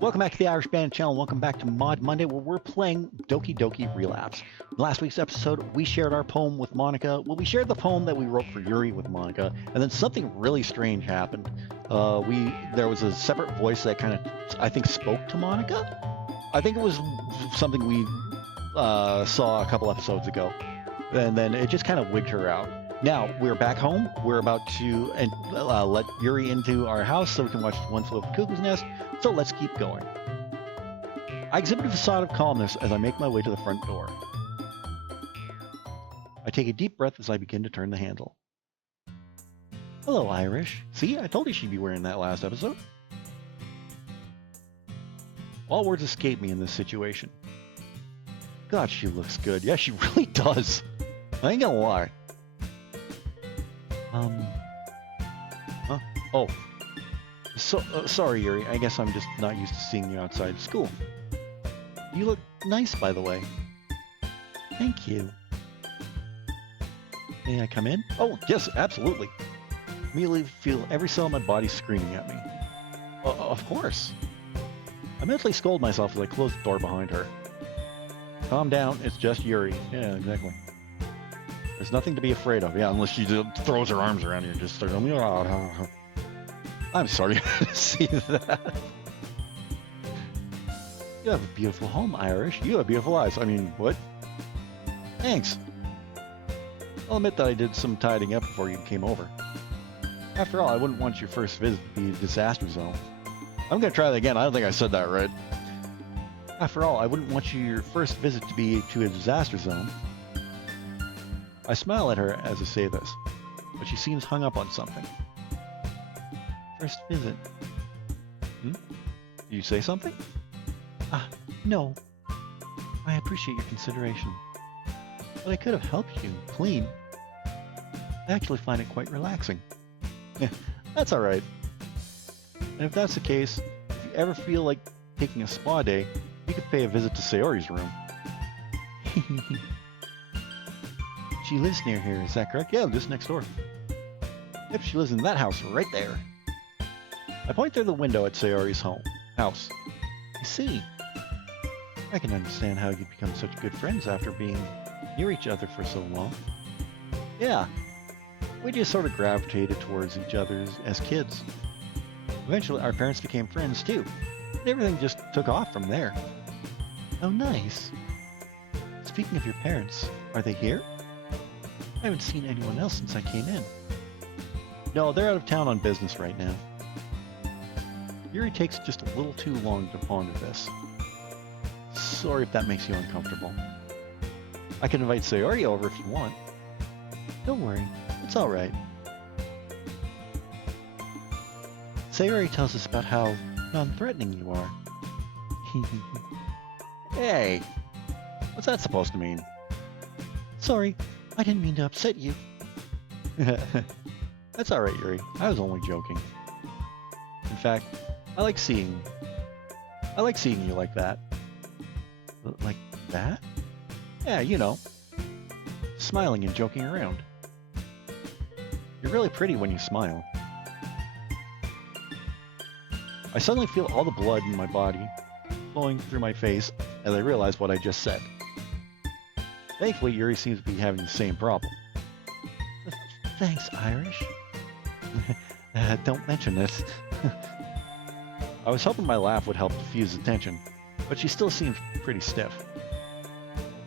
Welcome back to the Irish Band channel. Welcome back to Mod Monday, where we're playing Doki Relapse. In last week's episode, we shared our poem with Monika. Well, we shared the poem that we wrote for Yuri with Monika, and then something really strange happened. There was a separate voice that kind of, I think, spoke to Monika. I think it was something we saw a couple episodes ago, and then it just kind of wigged her out. Now, we're back home. We're about to let Yuri into our house so we can watch One Flew Over the Cuckoo's Nest. So let's keep going. I exhibit a facade of calmness as I make my way to the front door. I take a deep breath as I begin to turn the handle. Hello, Irish. See, I told you she'd be wearing that last episode. All words escape me in this situation. God, she looks good. Yeah, she really does. I ain't gonna lie. Huh? Oh. Sorry, Yuri. I guess I'm just not used to seeing you outside school. You look nice, by the way. Thank you. May I come in? Oh, yes, absolutely. Immediately feel every cell in my body screaming at me. Of course. I mentally scold myself as I close the door behind her. Calm down, it's just Yuri. Yeah, exactly. There's nothing to be afraid of. Yeah, unless she throws her arms around you and just starts... I'm sorry to see that. You have a beautiful home, Irish. You have beautiful eyes. I mean, what? Thanks. I'll admit that I did some tidying up before you came over. After all, I wouldn't want your first visit to be a disaster zone. I'm gonna try that again. I don't think I said that right. After all, I wouldn't want your first visit to be to a disaster zone. I smile at her as I say this, but she seems hung up on something. First visit. Did you say something? No. I appreciate your consideration. But I could have helped you clean. I actually find it quite relaxing. Yeah, that's alright. And if that's the case, if you ever feel like taking a spa day, you could pay a visit to Sayori's room. She lives near here, is that correct? Yeah, just next door. Yep, she lives in that house right there. I point through the window at Sayori's house. I see. I can understand how you'd become such good friends after being near each other for so long. Yeah, we just sort of gravitated towards each other as kids. Eventually, our parents became friends too, and everything just took off from there. Oh, nice. Speaking of your parents, are they here? I haven't seen anyone else since I came in. No, they're out of town on business right now. Yuri takes just a little too long to ponder this. Sorry if that makes you uncomfortable. I can invite Sayori over if you want. Don't worry, it's alright. Sayori tells us about how non-threatening you are. Hey, what's that supposed to mean? Sorry, I didn't mean to upset you. That's alright, Yuri. I was only joking. In fact, I like seeing you like that. Like that? Yeah, you know. Smiling and joking around. You're really pretty when you smile. I suddenly feel all the blood in my body flowing through my face as I realize what I just said. Thankfully, Yuri seems to be having the same problem. Thanks, Irish. Don't mention it. I was hoping my laugh would help diffuse the tension, but she still seems pretty stiff.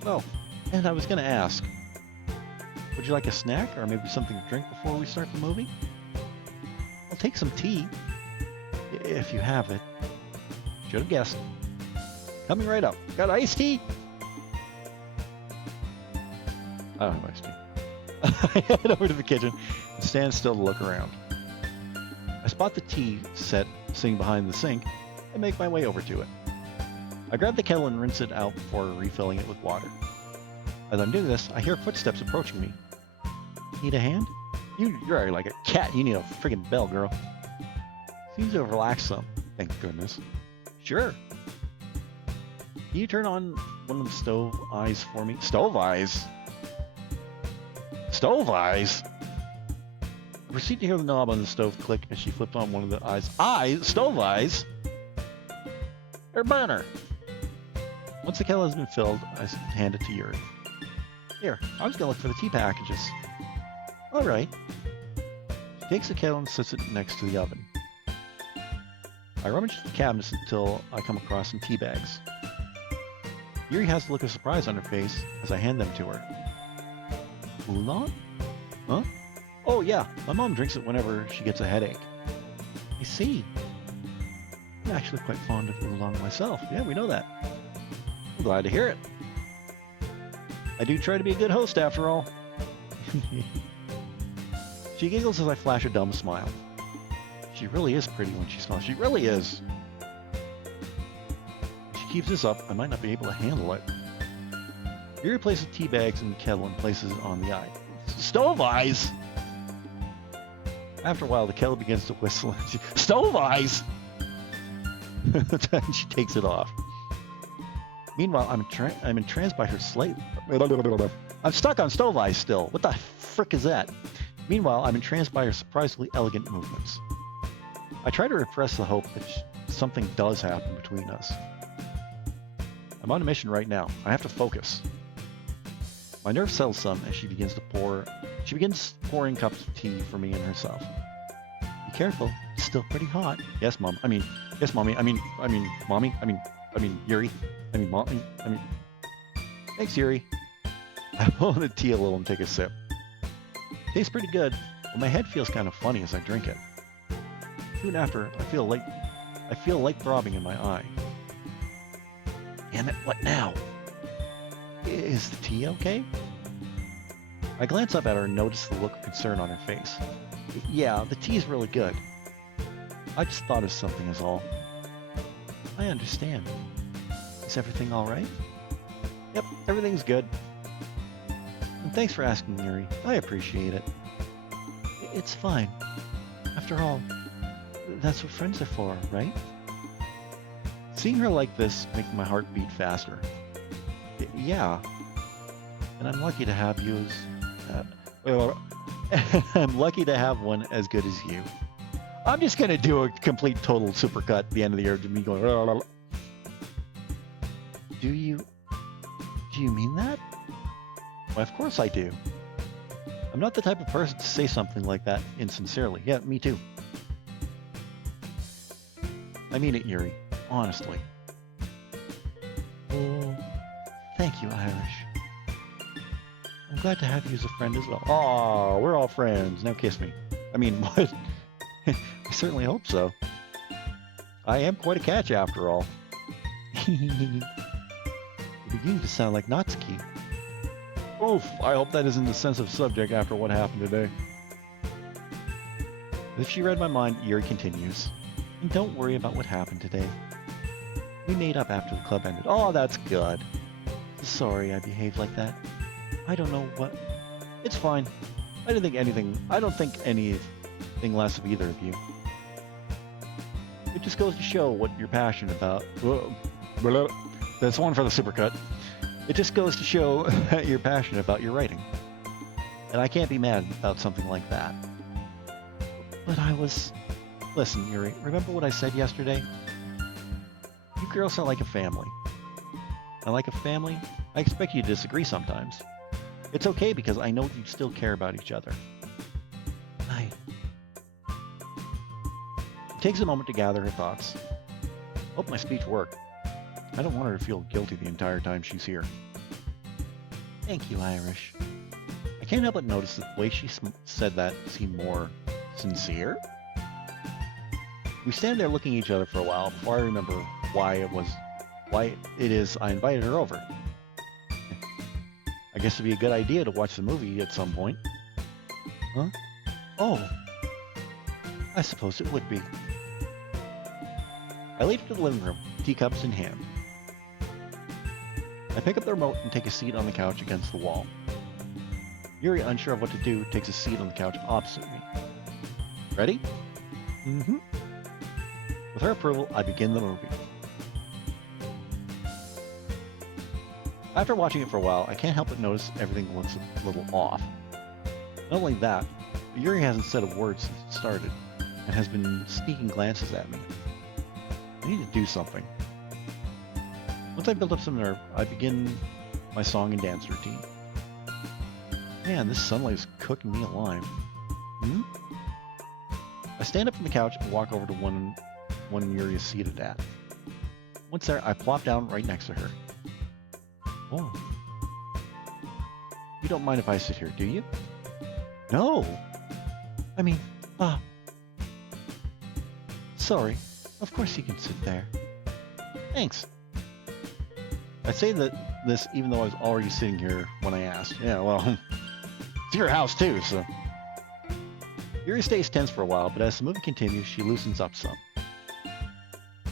Oh, and I was going to ask, would you like a snack or maybe something to drink before we start the movie? I'll take some tea, if you have it. Should have guessed. Coming right up. Got iced tea? I don't have iced tea. I head over to the kitchen and stand still to look around. I spot the tea set sitting behind the sink and make my way over to it. I grab the kettle and rinse it out before refilling it with water. As I'm doing this, I hear footsteps approaching me. Need a hand? You're already like a cat. You need a friggin' bell, girl. Seems to have relaxed some, thank goodness. Sure. Can you turn on one of the stove eyes for me? Stove eyes? Stove eyes? I proceed to hear the knob on the stove click as she flipped on one of the eyes. Stove eyes? Or burner. Once the kettle has been filled, I hand it to Yuri. Here, I was gonna look for the tea packages. All right. She takes the kettle and sits it next to the oven. I rummage through the cabinets until I come across some tea bags. Yuri has a look of surprise on her face as I hand them to her. Oolong? Huh? Oh yeah, my mom drinks it whenever she gets a headache. I see. I'm actually quite fond of oolong myself. Yeah, we know that. I'm glad to hear it. I do try to be a good host after all. She giggles as I flash a dumb smile. She really is pretty when she smiles. She really is. If she keeps this up, I might not be able to handle it. Yuri places tea bags in the kettle and places it on the eye. Stove eyes! After a while, the kettle begins to whistle. Stove eyes! She takes it off. Meanwhile, I'm entranced by her slight... I'm stuck on stove eyes still. What the frick is that? Meanwhile, I'm entranced by her surprisingly elegant movements. I try to repress the hope that something does happen between us. I'm on a mission right now. I have to focus. My nerves settle some as she begins pouring cups of tea for me and herself. Be careful, it's still pretty hot. Yes, Mom. Yes, Mommy. Mommy. Yuri. Mommy. Thanks, Yuri. I pull the tea a little and take a sip. Tastes pretty good, but my head feels kind of funny as I drink it. Soon after, I feel light throbbing in my eye. Damn it, what now? Is the tea okay? I glance up at her and notice the look of concern on her face. Yeah, the tea is really good. I just thought of something is all. I understand. Is everything all right? Yep, everything's good. And thanks for asking, Yuri. I appreciate it. It's fine. After all, that's what friends are for, right? Seeing her like this makes my heart beat faster. Yeah. And I'm lucky to have you as... I'm lucky to have one as good as you. I'm just going to do a complete total supercut at the end of the year to me going... Do you mean that? Well, of course I do. I'm not the type of person to say something like that insincerely. Yeah, me too. I mean it, Yuri. Honestly. Oh, thank you, Irish. I'm glad to have you as a friend as well. Aw, we're all friends. Now kiss me. I mean, what? I certainly hope so. I am quite a catch after all. You're beginning to sound like Natsuki. Oof, I hope that isn't a sensitive subject after what happened today. As if she read my mind, Yuri continues. And don't worry about what happened today. We made up after the club ended. Oh, that's good. Sorry I behaved like that. I don't know what... It's fine. I don't think anything less of either of you. It just goes to show what you're passionate about. That's one for the supercut. It just goes to show that you're passionate about your writing. And I can't be mad about something like that. But I was... Listen, Yuri, remember what I said yesterday? You girls are like a family. And like a family, I expect you to disagree sometimes. It's okay because I know you still care about each other. She takes a moment to gather her thoughts. Hope my speech worked. I don't want her to feel guilty the entire time she's here. Thank you, Irish. I can't help but notice that the way she said that seemed more sincere. We stand there looking at each other for a while before I remember why it is I invited her over. I guess it'd be a good idea to watch the movie at some point. Huh? Oh. I suppose it would be. I leave to the living room, teacups in hand. I pick up the remote and take a seat on the couch against the wall. Yuri, unsure of what to do, takes a seat on the couch opposite me. Ready? Mm-hmm. With her approval, I begin the movie. After watching it for a while, I can't help but notice everything looks a little off. Not only that, but Yuri hasn't said a word since it started, and has been sneaking glances at me. I need to do something. Once I build up some nerve, I begin my song and dance routine. Man, this sunlight is cooking me alive. Hmm? I stand up from the couch and walk over to one Yuri is seated at. Once there, I plop down right next to her. Oh. You don't mind if I sit here, do you? No! I mean, sorry. Of course you can sit there. Thanks. I say this even though I was already sitting here when I asked. Yeah, well, it's your house too, so. Yuri stays tense for a while, but as the movie continues, she loosens up some.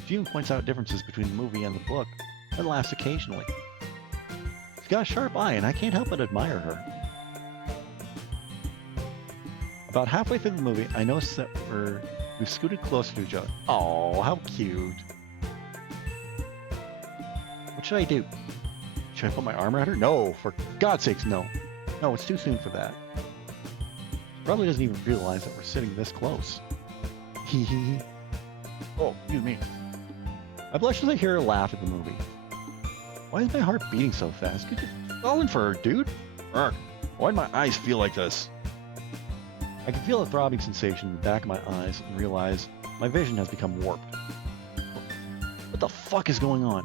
She even points out differences between the movie and the book, and laughs occasionally. She's got a sharp eye, and I can't help but admire her. About halfway through the movie, I notice that we've scooted closer to each other. Oh, how cute. What should I do? Should I put my arm around her? No, for God's sakes, no. No, it's too soon for that. She probably doesn't even realize that we're sitting this close. Hee hee. Oh, excuse me. I blush as I hear her laugh at the movie. Why is my heart beating so fast? Could you falling for her, dude? Urgh. Why do my eyes feel like this? I can feel a throbbing sensation in the back of my eyes and realize my vision has become warped. What the fuck is going on?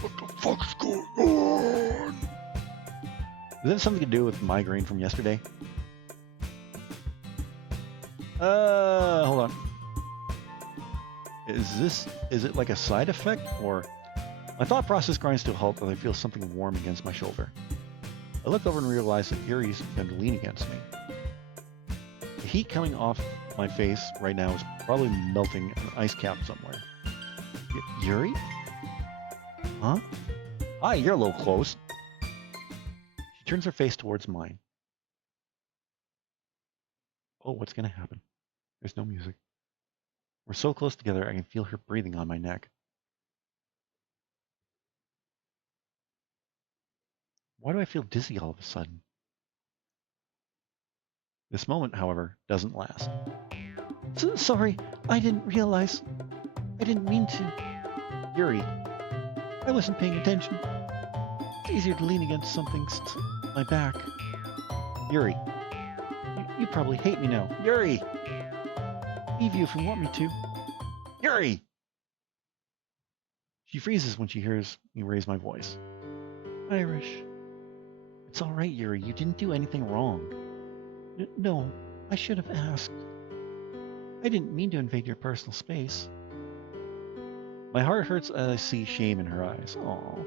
What the fuck is going on? Does that have something to do with the migraine from yesterday? Hold on. Is it like a side effect, or? My thought process grinds to a halt as I feel something warm against my shoulder. I look over and realize that Yuri's going to lean against me. The heat coming off my face right now is probably melting an ice cap somewhere. Yuri? Huh? Hi, you're a little close. She turns her face towards mine. Oh, what's going to happen? There's no music. We're so close together, I can feel her breathing on my neck. Why do I feel dizzy all of a sudden? This moment, however, doesn't last. Sorry, I didn't realize. I didn't mean to. Yuri, I wasn't paying attention. It's easier to lean against something my back. Yuri, you probably hate me now. Yuri! Leave you if you want me to. Yuri! She freezes when she hears me raise my voice. Irish. It's all right, Yuri. You didn't do anything wrong. No, I should have asked. I didn't mean to invade your personal space. My heart hurts as I see shame in her eyes. Aw,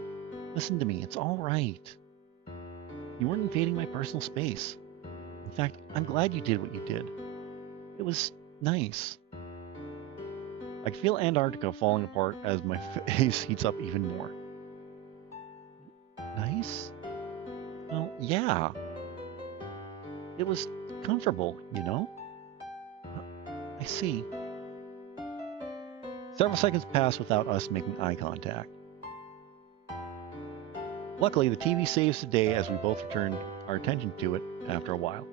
listen to me. It's all right. You weren't invading my personal space. In fact, I'm glad you did what you did. It was nice. I can feel Antarctica falling apart as my face heats up even more. Nice? Well, yeah. It was comfortable, you know? I see. Several seconds pass without us making eye contact. Luckily, the TV saves the day as we both return our attention to it after a while.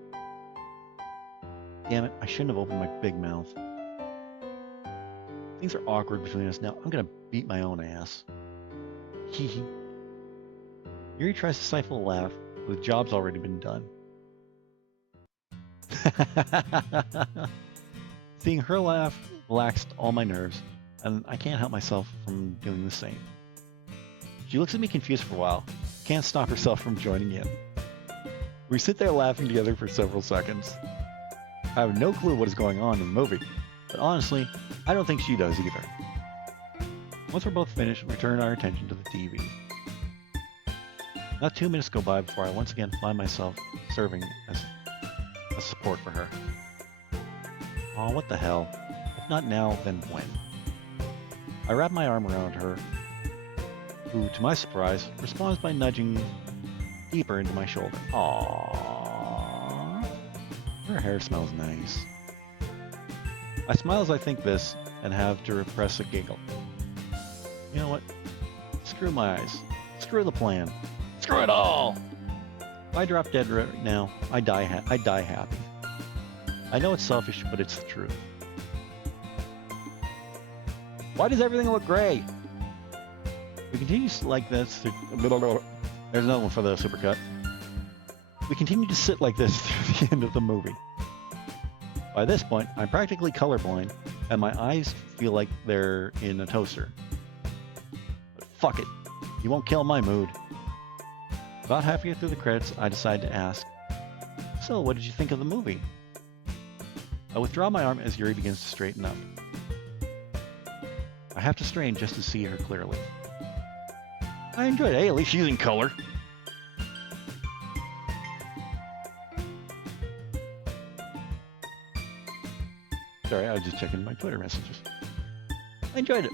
Damn it, I shouldn't have opened my big mouth. Things are awkward between us now. I'm gonna beat my own ass. Hee. Yuri tries to stifle a laugh, but the job's already been done. Seeing her laugh relaxed all my nerves, and I can't help myself from doing the same. She looks at me confused for a while, can't stop herself from joining in. We sit there laughing together for several seconds. I have no clue what is going on in the movie, but honestly, I don't think she does either. Once we're both finished, we turn our attention to the TV. Not 2 minutes go by before I once again find myself serving as a support for her. Aw, what the hell? If not now, then when? I wrap my arm around her, who, to my surprise, responds by nudging deeper into my shoulder. Aww. Her hair smells nice. I smile as I think this and have to repress a giggle. You know what? Screw my eyes. Screw the plan. Screw it all! If I drop dead right now, I die happy. I know it's selfish, but it's the truth. Why does everything look gray? We continue like this. There's another one for the supercut. We continue to sit like this through the end of the movie. By this point, I'm practically colorblind, and my eyes feel like they're in a toaster. But fuck it. You won't kill my mood. About halfway through the credits, I decide to ask, "So, what did you think of the movie?" I withdraw my arm as Yuri begins to straighten up. I have to strain just to see her clearly. I enjoyed it. Hey, at least she's in color. Sorry, I was just checking my Twitter messages. I enjoyed it.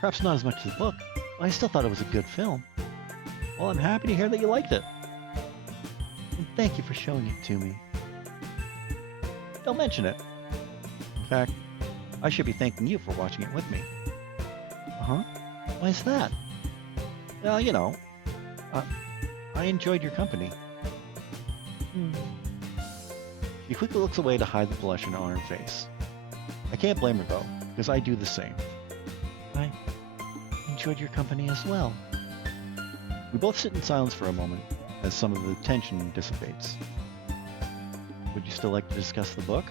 Perhaps not as much as the book, but I still thought it was a good film. Well, I'm happy to hear that you liked it. And thank you for showing it to me. Don't mention it. In fact, I should be thanking you for watching it with me. Uh-huh. Why is that? Well, you know, I enjoyed your company. She quickly looks away to hide the blush on her face. I can't blame her, though, because I do the same. I enjoyed your company as well. We both sit in silence for a moment, as some of the tension dissipates. Would you still like to discuss the book?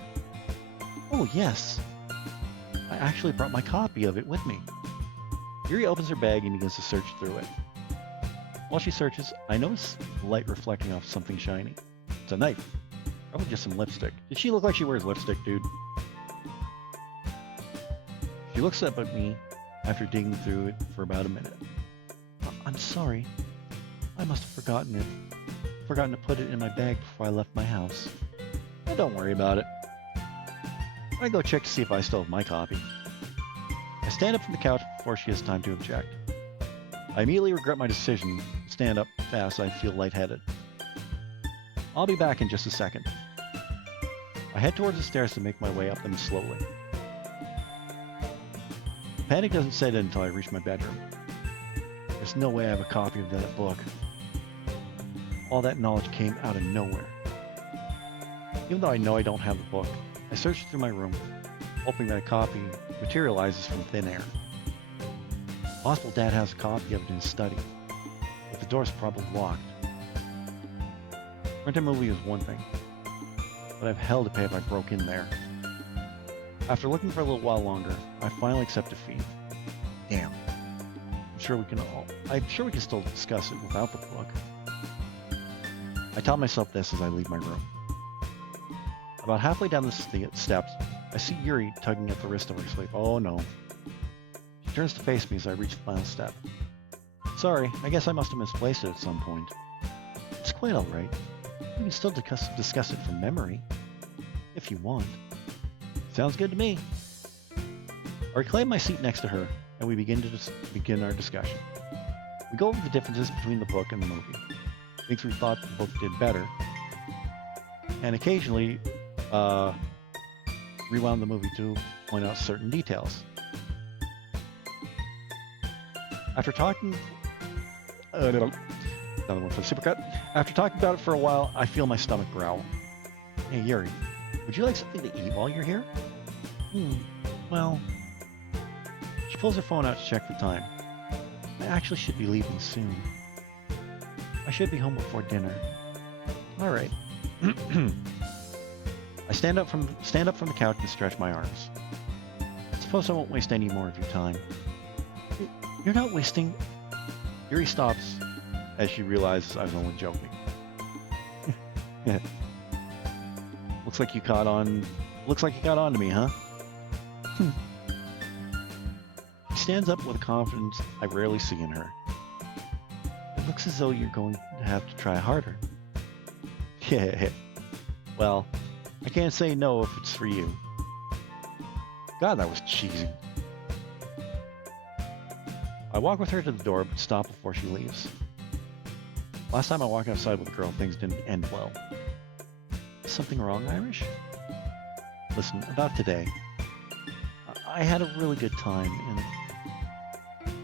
Oh, yes. I actually brought my copy of it with me. Yuri opens her bag and begins to search through it. While she searches, I notice light reflecting off something shiny. It's a knife. Probably just some lipstick. Did she look like she wears lipstick, dude? She looks up at me after digging through it for about a minute. I'm sorry. I must have forgotten it. Forgotten to put it in my bag before I left my house. Well, don't worry about it. I go check to see if I still have my copy. I stand up from the couch before she has time to object. I immediately regret my decision to stand up fast. I feel lightheaded. I'll be back in just a second. I head towards the stairs to make my way up them slowly. Panic doesn't set in until I reach my bedroom. There's no way I have a copy of that book. All that knowledge came out of nowhere. Even though I know I don't have the book, I search through my room, hoping that a copy materializes from thin air. Possible Dad has a copy of it in his study, but the door's probably locked. Rent a movie is one thing, but I've hell to pay if I broke in there. After looking for a little while longer, I finally accept defeat. Damn. I'm sure we can still discuss it without the book. I tell myself this as I leave my room. About halfway down the steps, I see Yuri tugging at the wrist of her sleeve. Oh no. She turns to face me as I reach the final step. Sorry, I guess I must have misplaced it at some point. It's quite alright. We can still discuss it from memory, if you want. Sounds good to me. I reclaim my seat next to her, and we begin our discussion. We go over the differences between the book and the movie, things we thought the book did better, and occasionally rewound the movie to point out certain details. After talking, another one for the supercut. After talking about it for a while, I feel my stomach growl. Hey Yuri, would you like something to eat while you're here? Well... She pulls her phone out to check the time. I actually should be leaving soon. I should be home before dinner. Alright. I stand up from the couch and stretch my arms. Suppose I won't waste any more of your time. You're not wasting... Yuri stops as she realizes I was only joking. Looks like you caught on to me, huh? She stands up with a confidence I rarely see in her. It looks as though you're going to have to try harder. Yeah. Well, I can't say no if it's for you. God, that was cheesy. I walk with her to the door, but stop before she leaves. Last time I walked outside with a girl, things didn't end well. Is something wrong, Irish? Listen, about today. I had a really good time, and...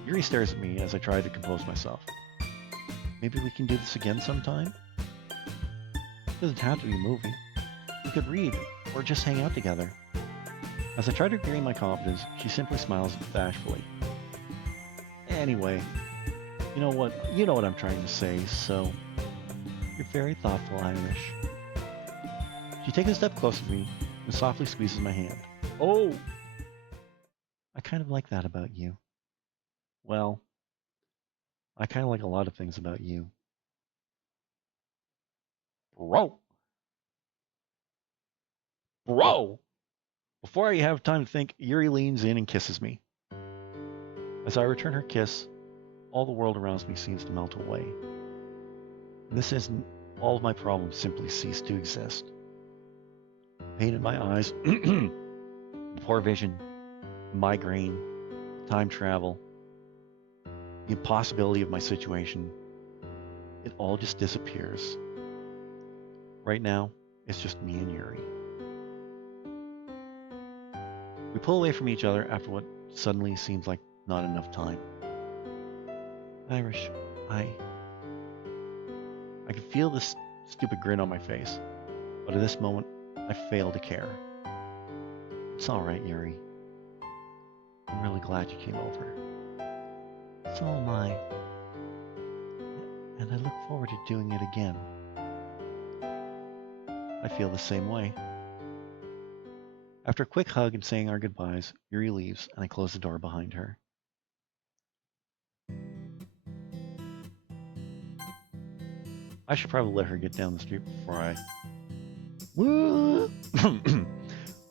Yuri stares at me as I try to compose myself. Maybe we can do this again sometime? It doesn't have to be a movie. We could read, or just hang out together. As I try to regain my confidence, she simply smiles bashfully. Anyway, You know what I'm trying to say, so you're very thoughtful, Irish. She takes a step closer to me and softly squeezes my hand. Oh! I kind of like that about you. Well, I kind of like a lot of things about you. Bro! Bro! Before I have time to think, Yuri leans in and kisses me. As I return her kiss, all the world around me seems to melt away. And this isn't all of my problems simply cease to exist. Pain in my eyes, poor vision, migraine, time travel, the impossibility of my situation, it all just disappears. Right now, it's just me and Yuri. We pull away from each other after what suddenly seems like not enough time. Irish, I can feel this stupid grin on my face, but at this moment, I fail to care. It's all right, Yuri. I'm really glad you came over. So am I. And I look forward to doing it again. I feel the same way. After a quick hug and saying our goodbyes, Yuri leaves and I close the door behind her. I should probably let her get down the street before I... Woo!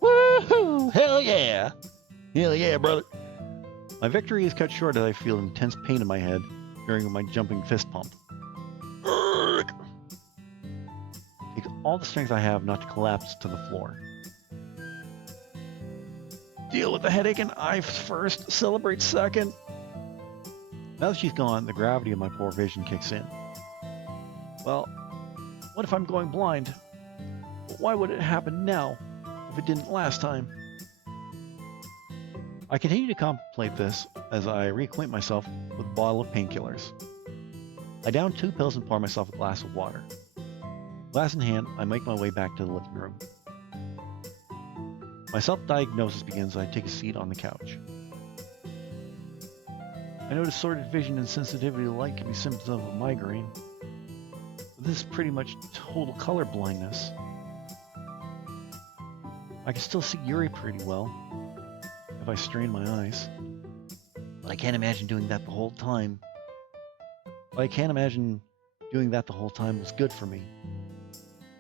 Woohoo! Hell yeah! Hell yeah, brother! My victory is cut short as I feel intense pain in my head during my jumping fist pump. It takes all the strength I have not to collapse to the floor. Deal with the headache and eyes first, celebrate second. Now that she's gone, the gravity of my poor vision kicks in. Well, what if I'm going blind? Why would it happen now if it didn't last time? I continue to contemplate this as I reacquaint myself with a bottle of painkillers. I down 2 pills and pour myself a glass of water. Glass in hand, I make my way back to the living room. My self-diagnosis begins as I take a seat on the couch. I know distorted vision and sensitivity to light can be symptoms of a migraine, but this is pretty much total color blindness. I can still see Yuri pretty well if I strain my eyes, but I can't imagine doing that the whole time. Was good for me.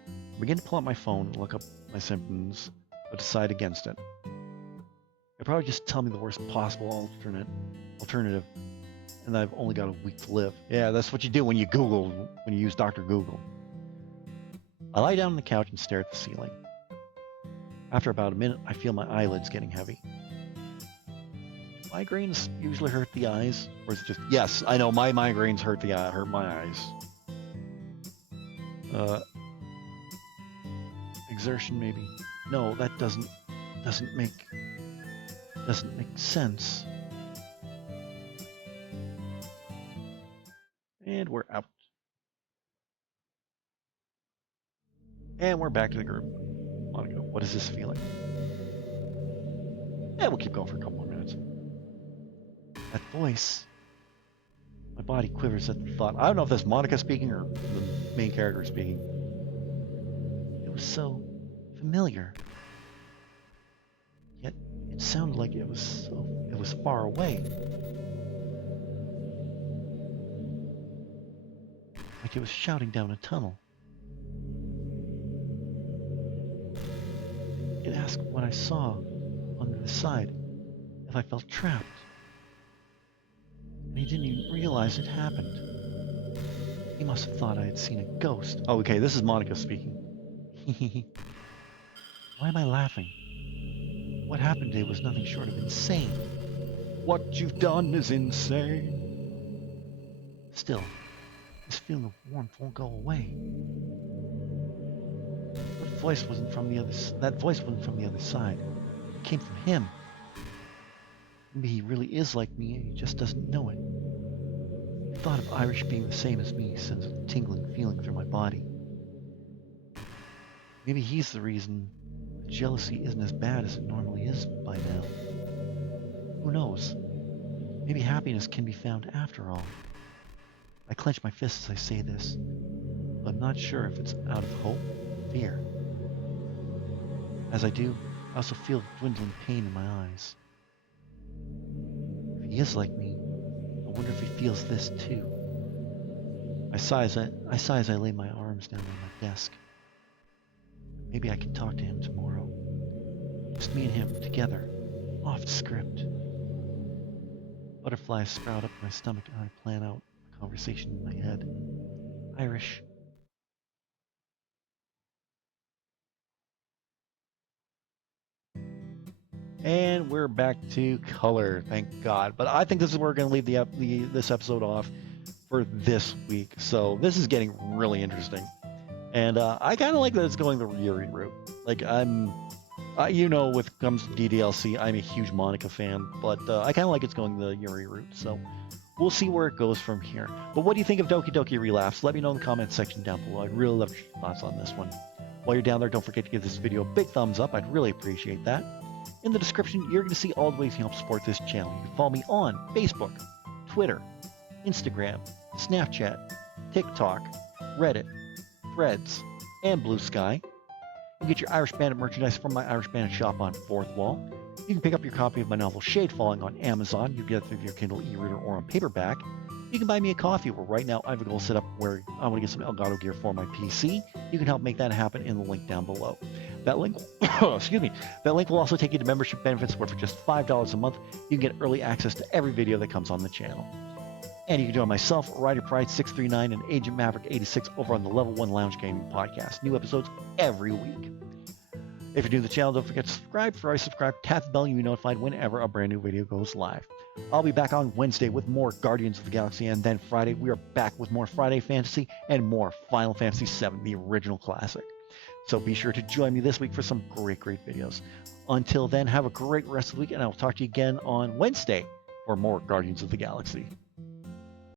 I begin to pull out my phone and look up my symptoms, but decide against it. They'd probably just tell me the worst possible alternative, and I've only got a week to live. Yeah, that's what you do when you use Dr. Google. I lie down on the couch and stare at the ceiling. After about a minute, I feel my eyelids getting heavy. Do migraines usually hurt the eyes? Or is it just, yes, I know my migraines hurt my eyes. Exertion maybe. No, that doesn't make sense. And we're out. And we're back to the group. Monika, what is this feeling? Yeah, we'll keep going for a couple more minutes. That voice. My body quivers at the thought. I don't know if that's Monika speaking or the main character speaking. It was so familiar. Yet it sounded like it was far away. Like it was shouting down a tunnel. It asked what I saw on the other side, if I felt trapped. And he didn't even realize it happened. He must have thought I had seen a ghost. Oh, okay, this is Monika speaking. Why am I laughing? What happened today was nothing short of insane. What you've done is insane. Still, this feeling of warmth won't go away. That voice wasn't from the other side. It came from him. Maybe he really is like me and he just doesn't know it. The thought of Irish being the same as me sends a tingling feeling through my body. Maybe he's the reason that jealousy isn't as bad as it normally is by now. Who knows? Maybe happiness can be found after all. I clench my fists as I say this, but I'm not sure if it's out of hope or fear. As I do, I also feel dwindling pain in my eyes. If he is like me, I wonder if he feels this too. I sigh as I lay my arms down on my desk. Maybe I can talk to him tomorrow. Just me and him, together, off script. Butterflies sprout up in my stomach and I plan out a conversation in my head. Irish. And we're back to color, thank God. But I think this is where we're going to leave this episode off for this week. So this is getting really interesting. And I kind of like that it's going the Yuri route. Like, with comes to DDLC, I'm a huge Monika fan, but I kind of like it's going the Yuri route. So we'll see where it goes from here. But what do you think of Doki Doki Relapse? Let me know in the comments section down below. I'd really love your thoughts on this one. While you're down there, don't forget to give this video a big thumbs up. I'd really appreciate that. In the description, you're going to see all the ways you can help support this channel. You can follow me on Facebook, Twitter, Instagram, Snapchat, TikTok, Reddit, Threads, and Blue Sky. You can get your Irish Bandit merchandise from my Irish Bandit shop on Fourth Wall. You can pick up your copy of my novel Shade Falling on Amazon. You can get it through your Kindle e-reader or on paperback. You can buy me a coffee, where right now I have a goal set up where I want to get some Elgato gear for my PC. You can help make that happen in the link down below. That link, excuse me, that link will also take you to membership benefits where for just $5 a month, you can get early access to every video that comes on the channel. And you can join myself, Rider Pride 639, and Agent Maverick 86 over on the Level 1 Lounge Gaming Podcast. New episodes every week. If you're new to the channel, don't forget to subscribe. For I subscribe, tap the bell and you'll be notified whenever a brand new video goes live. I'll be back on Wednesday with more Guardians of the Galaxy, and then Friday we are back with more Friday Fantasy and more Final Fantasy VII, the original classic. So be sure to join me this week for some great videos. Until then, have a great rest of the week, and I will talk to you again on Wednesday for more Guardians of the Galaxy.